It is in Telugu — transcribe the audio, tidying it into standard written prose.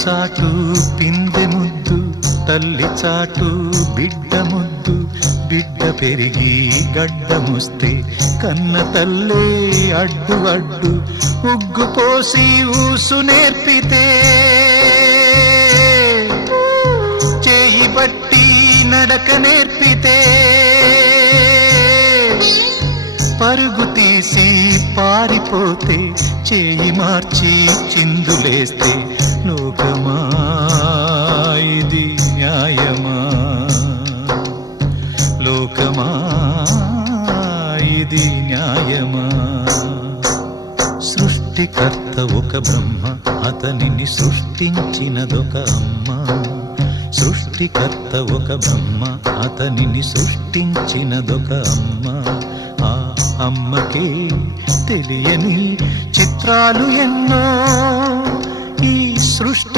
చాటు పిందె ముద్దు, తల్లి చాటు బిడ్డ ముద్దు. బిడ్డ పెరిగి గడ్డముస్తే కన్న తల్లే అడ్డు అడ్డు. ఉగ్గు పోసి ఊసు నేర్పితే, చేయి బట్టి నడక నేర్పితే, పరుగు తీసి పారిపోతే, చేయి మార్చి చిందులేస్తే, లోకమా ఇది న్యాయమా? లోకమా ఇది న్యాయమా? సృష్టికర్త ఒక బ్రహ్మ, అతనిని సృష్టించినదొక అమ్మ. సృష్టికర్త ఒక బ్రహ్మ, అతనిని సృష్టించినదొక అమ్మ. ఆ అమ్మకే తెలియని చిత్రాలు ఎన్నో ఈ సృష్టి